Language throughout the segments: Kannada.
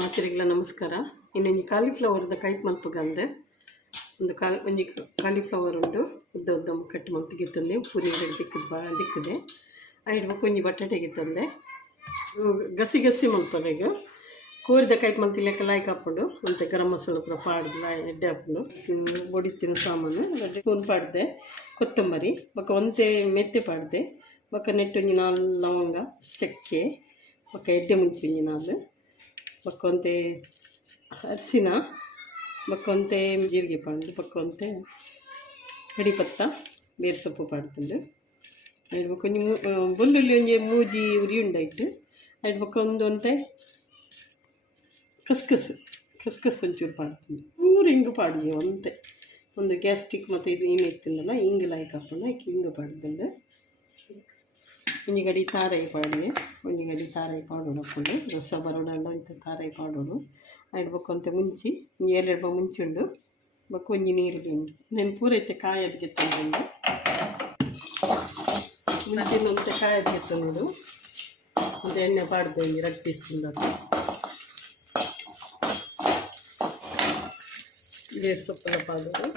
ಮಾತರಿಗಳ ನಮಸ್ಕಾರ. ಇನ್ನೊಂದು ಕಾಲಿಫ್ಲವರ್ದ ಕೈಟ್ ಮಲ್ಪಗಂದೆ ಒಂದು ಕಾಲ್ ಒಂಜಿ ಕಾಲಿಫ್ಲವರ್ ಉಂಡು ಉದ್ದ ಉದ್ದ ಕಟ್ ಮಲ್ತಿಗೆ ತಂದೆ. ಪುರಿ ಬಾ, ದಿಕ್ಕದೆ. ಐದು ಒಂಜಿ ಬಟಾಟೆಗೆ ತಂದೆ. ಗಸಿ ಗಸಿ ಮಲ್ಪರೆ ಕೂರಿದ ಕೈಟ್ ಮಲ್ತಿ ಲೆಕ್ಕ ಲಾಯ್ಕ್ ಹಾಕೊಂಡು ಮತ್ತು ಗರಂ ಮಸಾಲ ಪೂರ ಪಾಡ್ದು ಎಡ್ಡೆ ಹಾಕೊಂಡು ಬೊಡಿತಿನ ಸಾಮಾನು. ಸ್ಪೂನ್ ಪಾಡ್ದೆ. ಕೊತ್ತಂಬರಿ ಬೊಕ್ಕ ಒಂತೆ ಮೆತ್ತೆ ಪಾಡ್ದೆ. ಬೊಕ್ಕ ನೆಟ್ಟೊಂಜಿ ನಾಲ್ ಲವಂಗ, ಚಕ್ಕೆ ಬೊಕ್ಕ ಎಡ್ಡೆ ಮುಂಚಿ ಒಂಜಿ ನಾಲ್. ಬೊಕ್ಕ ಅರ್ಸಿನ ಅರಿಶಿನ ಬಕ್ಕೊಂತೆ ಜೀರಿಗೆ ಪಾಡ್ದು ಬಕ್ಕೊಂತೆ ಕಡಿಪತ್ತ, ಬೇರೆ ಸೊಪ್ಪು ಪಾಡ್ತುಂಡು ಐಡ್ ಬೊಕ್ಕ ಒಂಜಿ ಮೂ ಬೆಳ್ಳುಳ್ಳಿ ಒಂಜಿ ಮೂಜಿ ಉರಿ ಉಂಡಾಯ್ತು. ಐಡ್ ಬೊಕ್ಕ ಒಂದು ಒಂತೆ ಕಸ್ಕಸ್ ಕಸ್ಕಸ್ ಒಂಚೂರು ಪಾಡ್ತೀನಿ ಊರು ಹಿಂಗೆ ಪಾಡಿ ಒಂತೆ. ಒಂದು ಗ್ಯಾಸ್ಟ್ರಿಕ್ ಮತ್ತು ಇದು ಏನು ಇತ್ತಿಂದಲ್ಲ ಹಿಂಗೆ ಲಾಯ್ಕ್ ಹಾಕೊಂಡು ಹಿಂಗೆ ಪಾಡ್ದಂಡು ಒಂಜಿ ಗಡಿ ತಾರಾಯಿ ಪಾಡಿ ಒಂಜಿ ಗಡಿ ತಾರಾಯಿ ಪಾಡೋಡು ಹಾಕೊಂಡು ರಸ ಬರೋಡಂಡ ಇಂಥ ತಾರಾಯಿ ಪಾಡೋಡು ಐಡ್ ಬೊಕ್ಕ ಒಂತೆ ಮುಂಚಿ ಎರಡು ಬ ಮುಂಚಿ ಉಂಡು ಬೊಕ್ಕ ಒಂಜಿ ನೀರಿಗೆ ಉಂಡು ನಾನು ಪೂರ ಐತೆ ಕಾಯದ್ಗೆ ತಂದು ಮುಂಚಿನ ಒಂತೆ ಕಾಯದ್ಗೆ ತಂದು ಒಂದು ಎಣ್ಣೆ ಪಾಡ್ದೆ ಒಂಜಿ ಎರಡು ಟೀ ಸ್ಪೂನ್ ಬೇರೆ ಸೊಪ್ಪೆಲ್ಲ ಪಾಡೋದು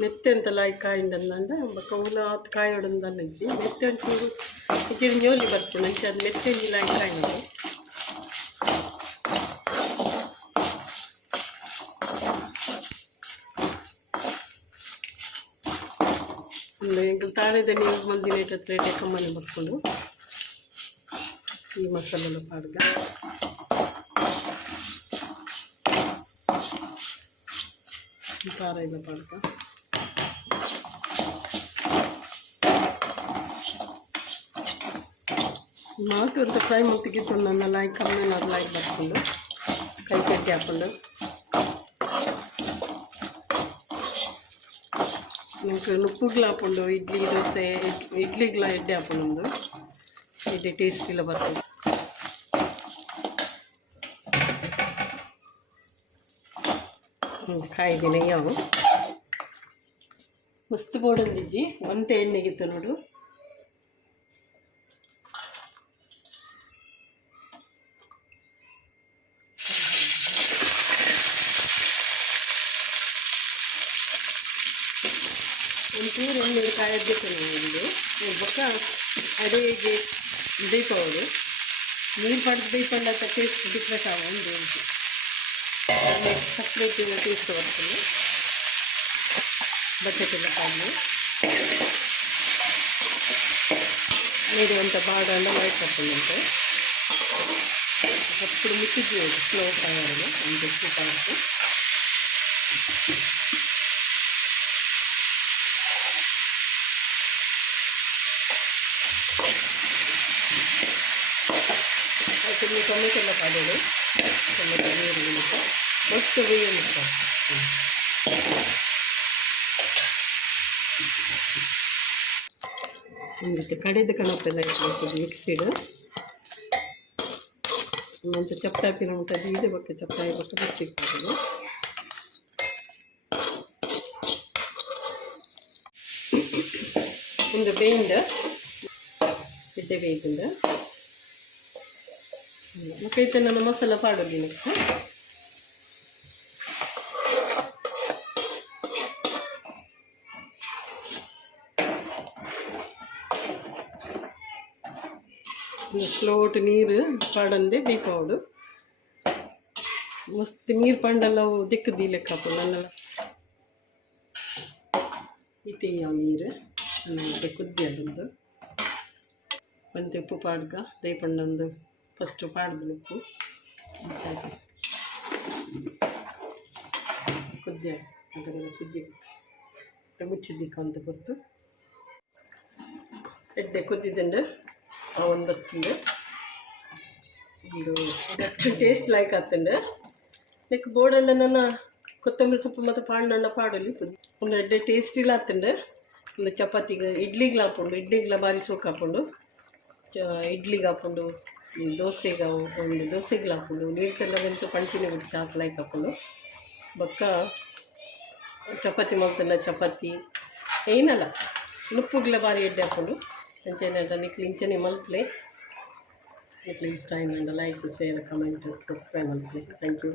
ಮೆತ್ತೆ ಅಂತೆಲ್ಲ ಈ ಕಾಯಿಂಡಂದಂಡ ಕೌಲ ಆತ್ ಕಾಯೋಡಂದಲ್ಲ ಇದ್ದಿ ಮೆತ್ತೆ ಒಂಚೂರು ಇಚ್ಚಿನ ಜೋಲಿ ಬರ್ತದೆ. ಅಂಚೆ ಅದು ಮೆತ್ತೆ ಇಲ್ಲ ಈ ಕಾಯಿಂದ ಒಂದು ಎಂಕಲ್ ತಾಳಿದ ನೀರು ಮಂದಿ ರೇಟ್ ಹತ್ರ ರೇಟ್ ಕಮ್ಮನೆ ಈ ಮಸಾಲೆಲ್ಲ ಪಾಡ್ದ. ಖಾರ ಎಲ್ಲ ಪಾಡ್ಗ ನಾಲ್ಕು ಅಂತ ಫ್ರೈ ಮುಟ್ಟಿಗಿತ್ತು ನನ್ನ ಲಾಯ್ ಕಮ್ಮಿ ಏನಾದ್ರು ಲಾಯ್ ಬರ್ಕೊಂಡು ಕೈ ಕಟ್ಟಿ ಹಾಕ್ಕೊಂಡು. ಇಡ್ಲಿ ದೋಸೆ ಇಡ್ಲಿಗ್ಲ ಎಡ್ಡೆ ಹಾಕೊಂಡು ಇಡ್ಲಿ ಟೇಸ್ಟ್ ಇಲ್ಲ ಬರ್ತದೆ ಕಾಯಿಗೆ ನೆಯ್ಯವು ಮಸ್ತ್ ಬೋಡಂದಿಜ್ಜಿ. ಒಂತೆ ಎಣ್ಣೆಗಿತ್ತು ನೋಡು. ನೀರೆಲ್ಲ ಕಾಯಬೇಕು ಒಂದು ಬೊಕ್ಕ ಅಡುಗೆಗೆ ದೀಪಗಳು ನೀರು ಪಡೆದು ದೀಪಲ್ಲ ಟೇಸ್ಟ್ ಡಿಫ್ರೆಂಟ್ ಆಗ ಒಂದು ಸಪ್ರೇಟ್ ಟೇಸ್ಟ್ ಬರ್ತದೆ ಬಟ್ಟೆಲ್ಲ ಕಾಯಿ ನೀರು ಅಂತ ಬಾಗ ಅಂತ ವೈಟ್ ಪಡ್తుందంటే అప్పుడు మిక్స్ చేయాలి స్లో ఫైర్లో అంత ఎక్కువ ಇಲ್ಲಿ ಟೊಮೆಟೊ ಎಲ್ಲ ಕಾದೋಳು ಟೊಮೆಟೊ ನೀರು ಮತ್ತು ಮಸ್ತ್ ಬೇಯುತ್ತೆ ಒಂದು ಕಡೆದು ಕಣಪ್ಪೆಲ್ಲ ಇಟ್ಕೊಳ್ತೀವಿ ಮಿಕ್ಸಿಡ್ ಒಂದು ಚಪ್ಪಾಕಿನ ಉಂಟು ಇದು ಬಗ್ಗೆ ಚಪ್ಪಾಯಿ ಬಗ್ಗೆ ಮಿಕ್ಸಿಗೆ ಹಾಕೋದು ಒಂದು ಬೇಯಿಂದ ಇದ್ದೆ ಬೇಯಿಂದ ಮತ್ತೆ ನನ್ನ ಮಸಾಲ ಸ್ಲೋಟ್ ನೀರು ಪಾಡಂದೆ ಪೌಡರ್ ಮಸ್ತ್ ನೀರು ಪಂಡಲ್ಲ ದಿಕ್ಕದಿ ಲೆಕ್ಕ ನನ್ನ ಇತಿ ಯಾವ ನೀರು? ಕುದ್ದಿ ಅದೊಂದು. ಒಂದು ಉಪ್ಪು ಪಾಡ್ಗ ದೈಪಂಡೊಂದು ಫಸ್ಟು ಪಾಡ್ದು ಉಪ್ಪು ಕುದ್ದೆ ಕುದ್ದಿ ಮುಚ್ಚಿದ್ದಿಕ್ಕ ಅಂತ ಗೊತ್ತು ಎಡ್ಡೆ ಕುದ್ದಿದ್ದಂಡು ಒಂದು ಬರ್ತಂಡು ಒಂದು ಟೇಸ್ಟ್ ಲೈಕ್ ಆಗ್ತಂಡು ನೆಕ್ ಬೋಡಣ್ಣನ ನನ್ನ ಕೊತ್ತಂಬರಿ ಸೊಪ್ಪು ಮತ್ತು ಪಾಂಡಣ್ಣ ಪಾಡಲಿ ಒಂದು ಎಡ್ಡೆ ಟೇಸ್ಟ್ ಇಲ್ಲ ಆಗ್ತಂಡು ಒಂದು ಚಪಾತಿಗೆ ಇಡ್ಲಿಗೆ ಹಾಕೊಂಡು ಸೋಕ್ ಹಾಕೊಂಡು ಚ ಇಡ್ಲಿಗೆ ಹಾಕೊಂಡು ದೋಸೆಗೆ ಒಂದು ದೋಸೆಗೆ ಹಾಕೊಂಡು ನೀರ್ತೆಲ್ಲ ಬೆಂತು ಪಂಚಿನ ಬಿಟ್ಟು ಚಾತ್ ಲೈಕ್ ಹಾಕೊಂಡು ಬೊಕ್ಕ ಚಪಾತಿ ಮಾಡ್ತಂಡ ಚಪಾತಿ ಏನಲ್ಲ ನುಪ್ಪುಗ್ಲ ಬಾರಿ ಎಡ್ಡೆ ಹಾಕೊಂಡು ಎಂಚೇನೆ ನಿಕ್ಲು ಇಂಚನೆ ಮಲ್ಪಲೆ ನಿಕ್ಲಿಗೆ ಇಷ್ಟ ಆಯ್ತು ಲೈಕ್ ಶೇರ್ ಕಮೆಂಟ್ ಸಬ್ಸ್ಕ್ರೈಬ್ ಮಲ್ಪಲೆ ಥ್ಯಾಂಕ್ ಯು